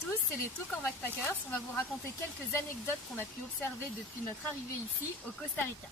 tous, c'est les Talk en Backpackers. On va vous raconter quelques anecdotes qu'on a pu observer depuis notre arrivée ici au Costa Rica.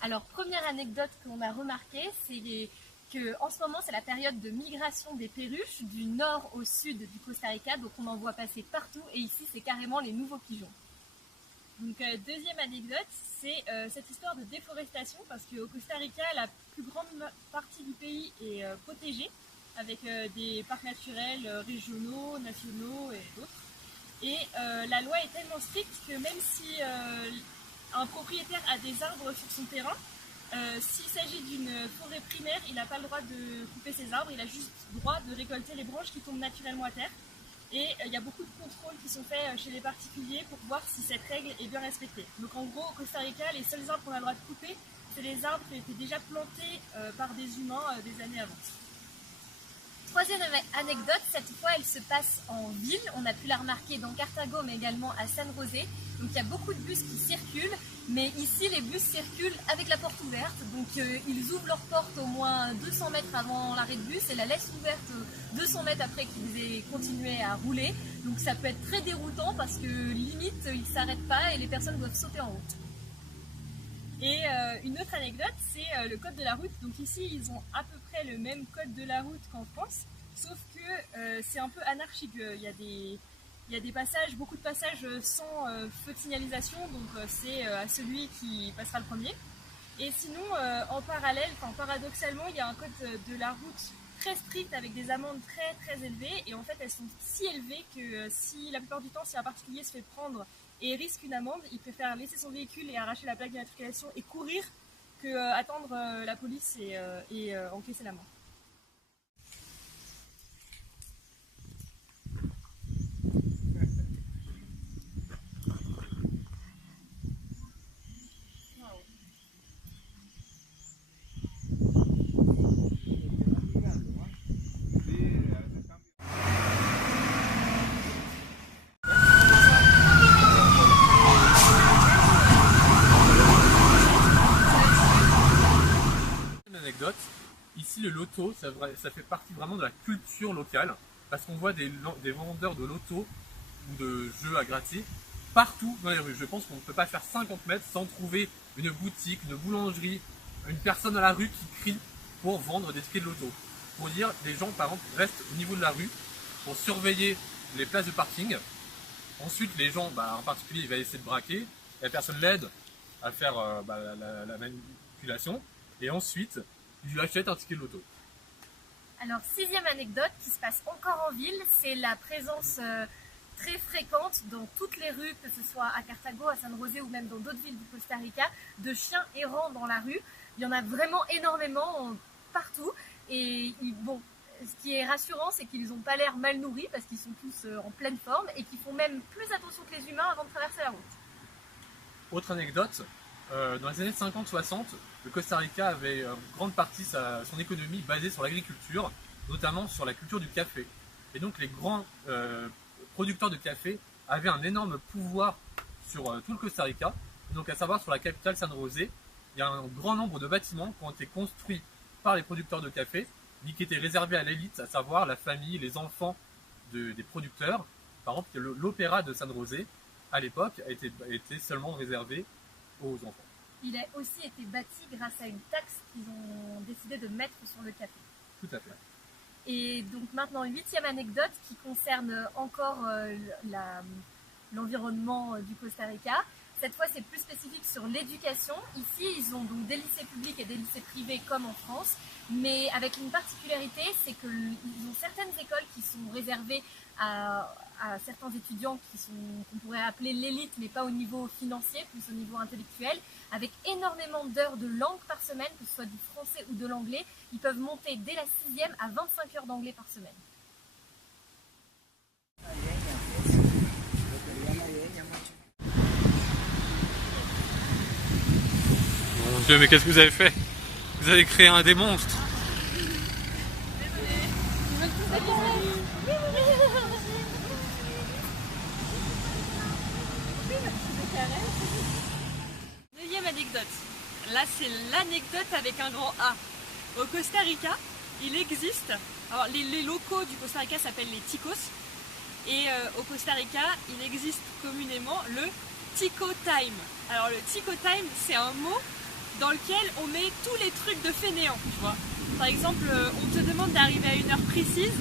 Alors, première anecdote qu'on a remarquée, c'est qu'en ce moment c'est la période de migration des perruches du nord au sud du Costa Rica, donc on en voit passer partout et ici c'est carrément les nouveaux pigeons. Donc deuxième anecdote, c'est cette histoire de déforestation parce qu'au Costa Rica la plus grande partie du pays est protégée avec des parcs naturels régionaux, nationaux et d'autres. Et la loi est tellement stricte que même si un propriétaire a des arbres sur son terrain, s'il s'agit d'une forêt primaire, il n'a pas le droit de couper ses arbres, il a juste le droit de récolter les branches qui tombent naturellement à terre. Et il y a beaucoup de contrôles qui sont faits chez les particuliers pour voir si cette règle est bien respectée. Donc en gros, au Costa Rica, les seuls arbres qu'on a le droit de couper, c'est les arbres qui étaient déjà plantés par des humains des années avant. Troisième anecdote, cette fois elle se passe en ville, on a pu la remarquer dans Cartago mais également à San José. Donc il y a beaucoup de bus qui circulent, mais ici les bus circulent avec la porte ouverte. Donc ils ouvrent leur porte au moins 200 mètres avant l'arrêt de bus et la laissent ouverte 200 mètres après qu'ils aient continué à rouler. Donc ça peut être très déroutant parce que limite ils ne s'arrêtent pas et les personnes doivent sauter en route. Et une autre anecdote, c'est le code de la route. Donc ici, ils ont à peu près le même code de la route qu'en France, sauf que c'est un peu anarchique. Il y a des passages, beaucoup de passages sans feu de signalisation, donc c'est à celui qui passera le premier. Et sinon, en parallèle, paradoxalement, il y a un code de la route très strict avec des amendes très très élevées. Et en fait, elles sont si élevées que si la plupart du temps, si un particulier se fait prendre et risque une amende, il préfère laisser son véhicule et arracher la plaque d'immatriculation et courir que attendre la police et encaisser l'amende. Ici le loto, ça fait partie vraiment de la culture locale parce qu'on voit des vendeurs de loto ou de jeux à gratter partout dans les rues. Je pense qu'on ne peut pas faire 50 mètres sans trouver une boutique, une boulangerie, une personne à la rue qui crie pour vendre des tickets de loto. Pour dire, les gens par exemple restent au niveau de la rue pour surveiller les places de parking. Ensuite les gens, en particulier, ils vont essayer de braquer, la personne l'aide à faire la manipulation et ensuite il lui achète un ticket de loto. Alors, sixième anecdote qui se passe encore en ville, c'est la présence très fréquente dans toutes les rues, que ce soit à Cartago, à San José ou même dans d'autres villes du Costa Rica, de chiens errants dans la rue. Il y en a vraiment énormément partout. Et bon, ce qui est rassurant, c'est qu'ils n'ont pas l'air mal nourris parce qu'ils sont tous en pleine forme et qu'ils font même plus attention que les humains avant de traverser la route. Autre anecdote, dans les années 50-60, le Costa Rica avait une grande partie son économie basée sur l'agriculture, notamment sur la culture du café. Et donc les grands producteurs de café avaient un énorme pouvoir sur tout le Costa Rica. Et donc à savoir sur la capitale San José, il y a un grand nombre de bâtiments qui ont été construits par les producteurs de café, mais qui étaient réservés à l'élite, à savoir la famille, les enfants des producteurs. Par exemple, l'opéra de San José, à l'époque, était seulement réservé aux enfants. Il a aussi été bâti grâce à une taxe qu'ils ont décidé de mettre sur le café. Tout à fait. Et donc maintenant, huitième anecdote qui concerne encore l'environnement du Costa Rica. Cette fois, c'est plus spécifique sur l'éducation. Ici, ils ont donc des lycées publics et des lycées privés comme en France, mais avec une particularité, c'est qu'ils ont certaines écoles qui sont réservées à certains étudiants qu'on pourrait appeler l'élite, mais pas au niveau financier, plus au niveau intellectuel, avec énormément d'heures de langue par semaine, que ce soit du français ou de l'anglais. Ils peuvent monter dès la 6e à 25 heures d'anglais par semaine. Mon Dieu, mais qu'est-ce que vous avez fait? Vous avez créé un des monstres. Deuxième anecdote. Là, c'est l'anecdote avec un grand A. Au Costa Rica, il existe, alors les locaux du Costa Rica s'appellent les ticos, Et au Costa Rica, il existe communément le Tico Time. Alors le Tico Time, c'est un mot dans lequel on met tous les trucs de fainéant, tu vois. Par exemple, on te demande d'arriver à une heure précise,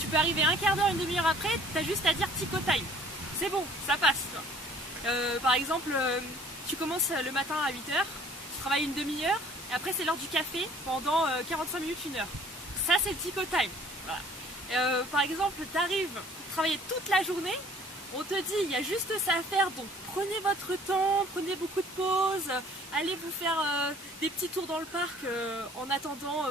tu peux arriver un quart d'heure, une demi-heure après, tu as juste à dire Tico Time. C'est bon, ça passe. Par exemple, tu commences le matin à 8h, tu travailles une demi-heure, et après c'est l'heure du café pendant 45 minutes, une heure. Ça c'est le Tico Time. Voilà. Par exemple, tu arrives travailler toute la journée, on te dit il y a juste ça à faire, donc prenez votre temps, prenez beaucoup de pauses, allez vous faire des petits tours dans le parc en attendant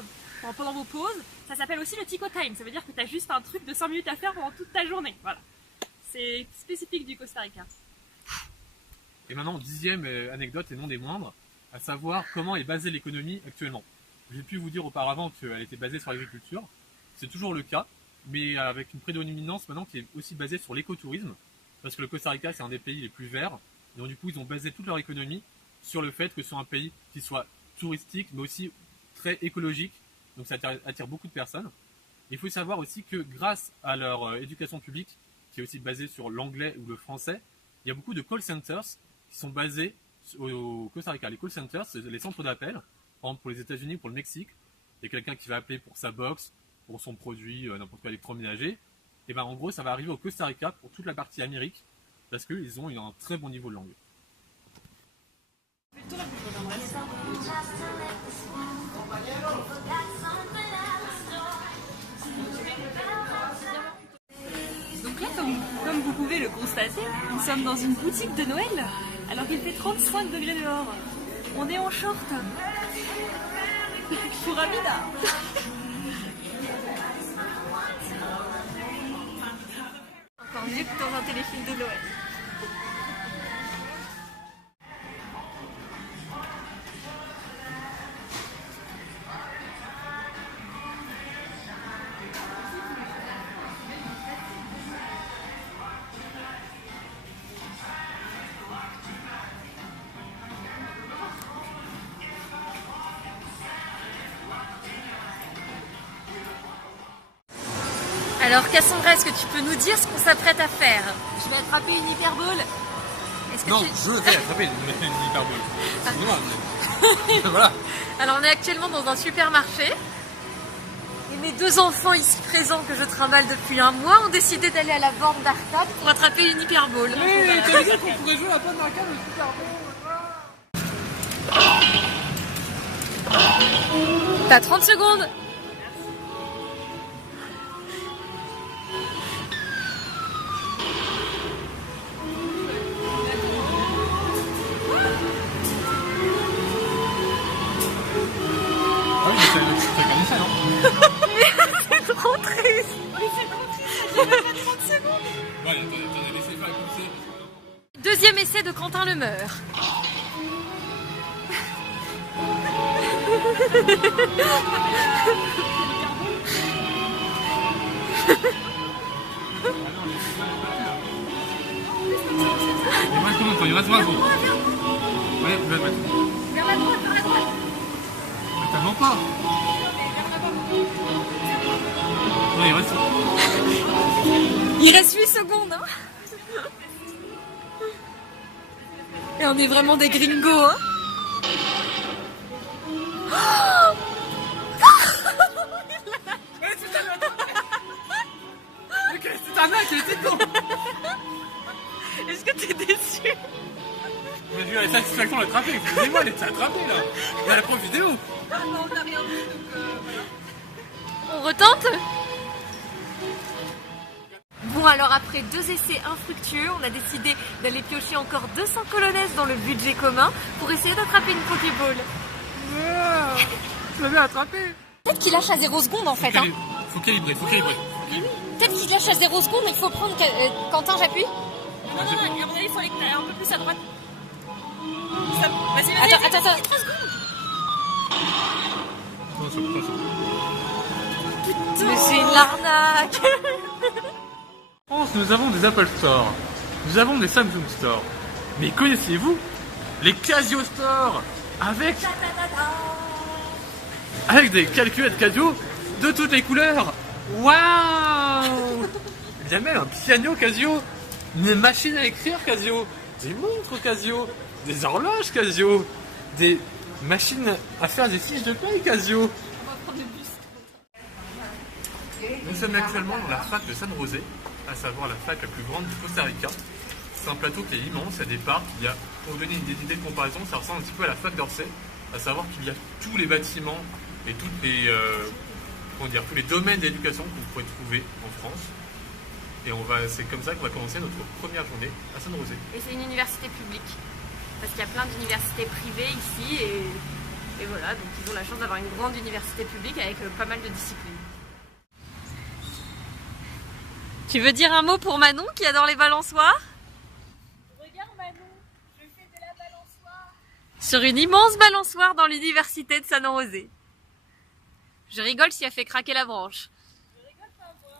pendant vos pauses. Ça s'appelle aussi le Tico Time, ça veut dire que tu as juste un truc de 5 minutes à faire pendant toute ta journée. Voilà. C'est spécifique du Costa Rica. Et maintenant, 10e anecdote et non des moindres, à savoir comment est basée l'économie actuellement. J'ai pu vous dire auparavant qu'elle était basée sur l'agriculture, c'est toujours le cas, mais avec une prédominance maintenant qui est aussi basée sur l'écotourisme, parce que le Costa Rica c'est un des pays les plus verts, et donc du coup ils ont basé toute leur économie sur le fait que c'est un pays qui soit touristique, mais aussi très écologique, donc ça attire beaucoup de personnes. Il faut savoir aussi que grâce à leur éducation publique, qui est aussi basée sur l'anglais ou le français, il y a beaucoup de call centers qui sont basés au Costa Rica. Les call centers, c'est les centres d'appel, par exemple pour les États-Unis ou pour le Mexique. Il y a quelqu'un qui va appeler pour sa box, pour son produit, n'importe quoi électroménager. Et ben en gros, ça va arriver au Costa Rica pour toute la partie Amérique, parce qu'ils ont un très bon niveau de langue. Donc là, comme vous pouvez le constater, nous sommes dans une boutique de Noël, alors qu'il fait 35 degrés dehors. On est en short. Pour Amina. Encore mieux que dans un téléfilm de Noël. Alors Cassandra, est-ce que tu peux nous dire ce qu'on s'apprête à faire? Je vais attraper une hyperbole. Non, je vais attraper une hyperbole. Excusez-moi. Voilà. Alors on est actuellement dans un supermarché. Et mes deux enfants ici présents que je trimballe depuis un mois ont décidé d'aller à la borne d'arcade pour attraper une hyperbole. Oui, t'as dit qu'on pourrait jouer à la borne d'arcade au superbole. T'as 30 secondes. Ah oui, mais tu as gagné ça, non? C'est trop triste. Mais c'est trop triste, j'ai même pas 30 secondes. Ouais, t'en as laissé faire comme ça. Deuxième essai de Quentin Lemeur. Il reste combien de temps? Il reste 20 secondes. Ouais, vas-y. Vers la droite, vers la droite. Mais t'as pas. Ouais, il reste. Il reste 8 secondes. Hein. Et on est vraiment des gringos. Hein. C'est un mec, il était con. Est-ce que t'es déçu? Mais vu la satisfaction de l'attraper, excusez-moi, elle était attrapée là. Il y a la preuve vidéo. Ah non, on n'a rien vu, donc voilà. On retente? Bon, alors après 2 essais infructueux, on a décidé d'aller piocher encore 200 colonnes dans le budget commun pour essayer d'attraper une Pokéball. Tu l'as bien attrapé. Peut-être qu'il lâche à 0 secondes en fait. Hein. Faut calibrer, faut calibrer. Peut-être qu'il lâche à 0 secondes, mais il faut prendre. Quentin, j'appuie? Non, non, à mon avis, il faut aller un peu plus à droite. Vas-y, vas-y. Attends. 3 secondes. Non, c'est pas ça. Mais c'est une arnaque. En France, nous avons des Apple Store, nous avons des Samsung Store. Mais connaissez-vous les Casio Store avec des calculettes Casio de toutes les couleurs? Waouh! Il y a même un piano Casio, une machine à écrire Casio, des montres Casio, des horloges Casio, des machines à faire des fiches de paye Casio. On va prendre le bus. Nous sommes actuellement dans la fac de San José, à savoir la fac la plus grande du Costa Rica. C'est un plateau qui est immense, il y a des parcs, pour donner une idée de comparaison, ça ressemble un petit peu à la fac d'Orsay, à savoir qu'il y a tous les bâtiments et toutes les, tous les domaines d'éducation que vous pourrez trouver en France. Et c'est comme ça qu'on va commencer notre première journée à San José. Et c'est une université publique, parce qu'il y a plein d'universités privées ici, et voilà, donc ils ont la chance d'avoir une grande université publique avec pas mal de disciplines. Tu veux dire un mot pour Manon qui adore les balançoires? Regarde Manon, je fais de la balançoire. Sur une immense balançoire dans l'université de San José. Je rigole si elle fait craquer la branche. Je rigole pas moi.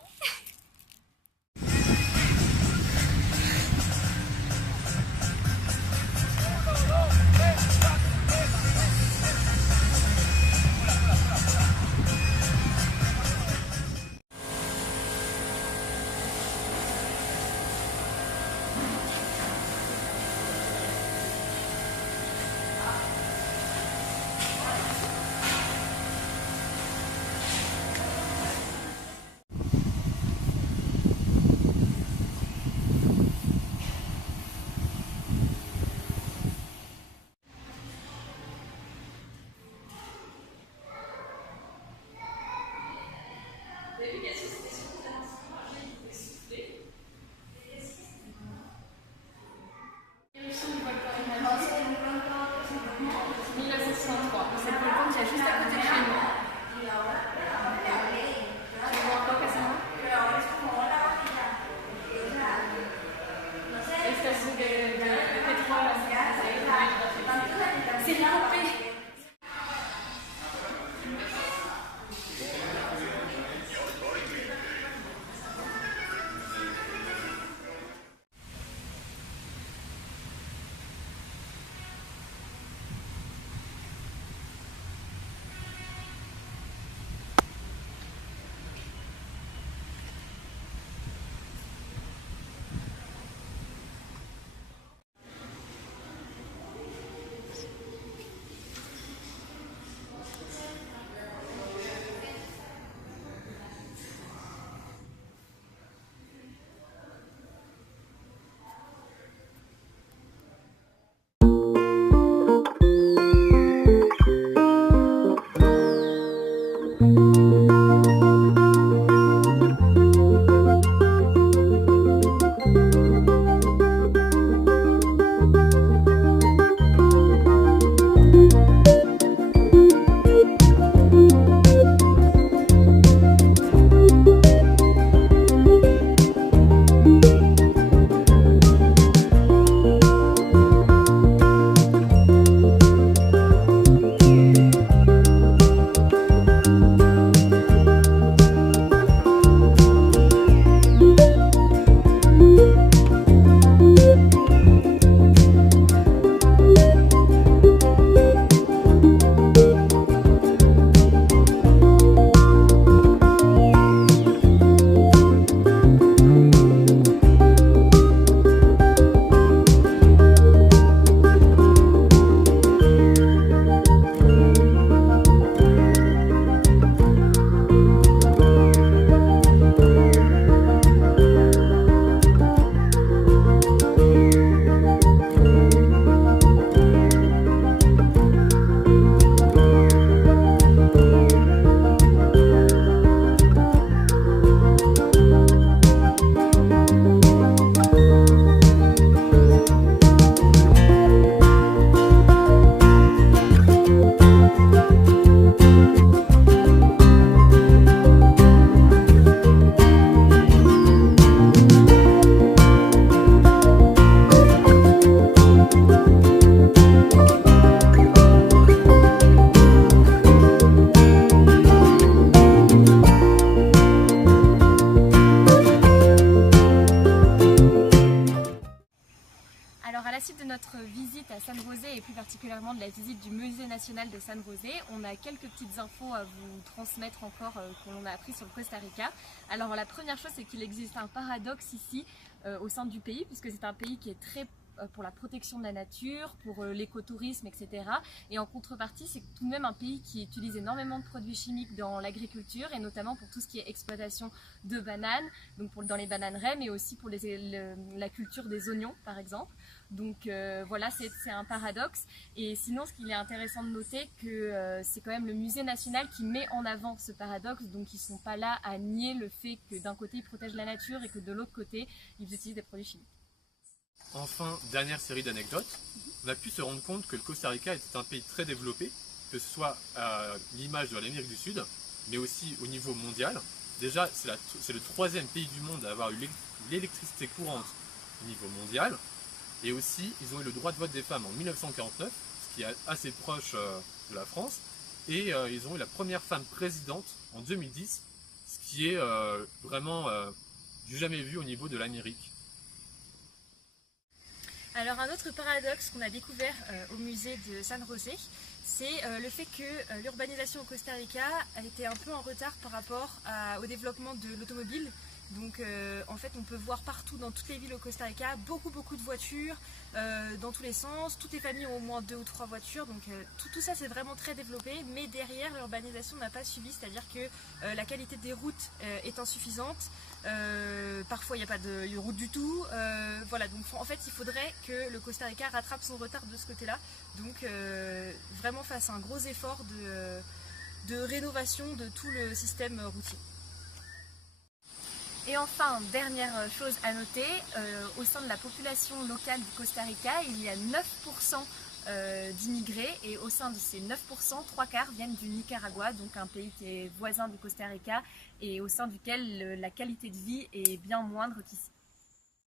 suite de notre visite à San José et plus particulièrement de la visite du Musée national de San José, on a quelques petites infos à vous transmettre encore qu'on a appris sur le Costa Rica. Alors la première chose, c'est qu'il existe un paradoxe ici au sein du pays, puisque c'est un pays qui est très pour la protection de la nature, pour l'écotourisme, etc. Et en contrepartie, c'est tout de même un pays qui utilise énormément de produits chimiques dans l'agriculture et notamment pour tout ce qui est exploitation de bananes, donc dans les bananeraies, mais aussi pour la culture des oignons, par exemple. Donc voilà, c'est un paradoxe. Et sinon, ce qu'il est intéressant de noter, que c'est quand même le musée national qui met en avant ce paradoxe, donc ils ne sont pas là à nier le fait que d'un côté, ils protègent la nature et que de l'autre côté, ils utilisent des produits chimiques. Enfin, dernière série d'anecdotes, on a pu se rendre compte que le Costa Rica était un pays très développé, que ce soit à l'image de l'Amérique du Sud, mais aussi au niveau mondial. Déjà, c'est le 3e pays du monde à avoir eu l'électricité courante au niveau mondial. Et aussi, ils ont eu le droit de vote des femmes en 1949, ce qui est assez proche de la France. Et ils ont eu la première femme présidente en 2010, ce qui est vraiment du jamais vu au niveau de l'Amérique. Alors un autre paradoxe qu'on a découvert au musée de San José, c'est le fait que l'urbanisation au Costa Rica a été un peu en retard par rapport au développement de l'automobile. Donc en fait on peut voir partout dans toutes les villes au Costa Rica beaucoup de voitures dans tous les sens, toutes les familles ont au moins 2 ou 3 voitures, donc tout ça c'est vraiment très développé, mais derrière l'urbanisation n'a pas suivi, c'est-à-dire que la qualité des routes est insuffisante, parfois il n'y a pas de route du tout, voilà, donc en fait il faudrait que le Costa Rica rattrape son retard de ce côté-là, donc vraiment fasse un gros effort de rénovation de tout le système routier. Et enfin, dernière chose à noter, au sein de la population locale du Costa Rica, il y a 9% d'immigrés et au sein de ces 9%, 3/4 viennent du Nicaragua, donc un pays qui est voisin du Costa Rica et au sein duquel la qualité de vie est bien moindre qu'ici.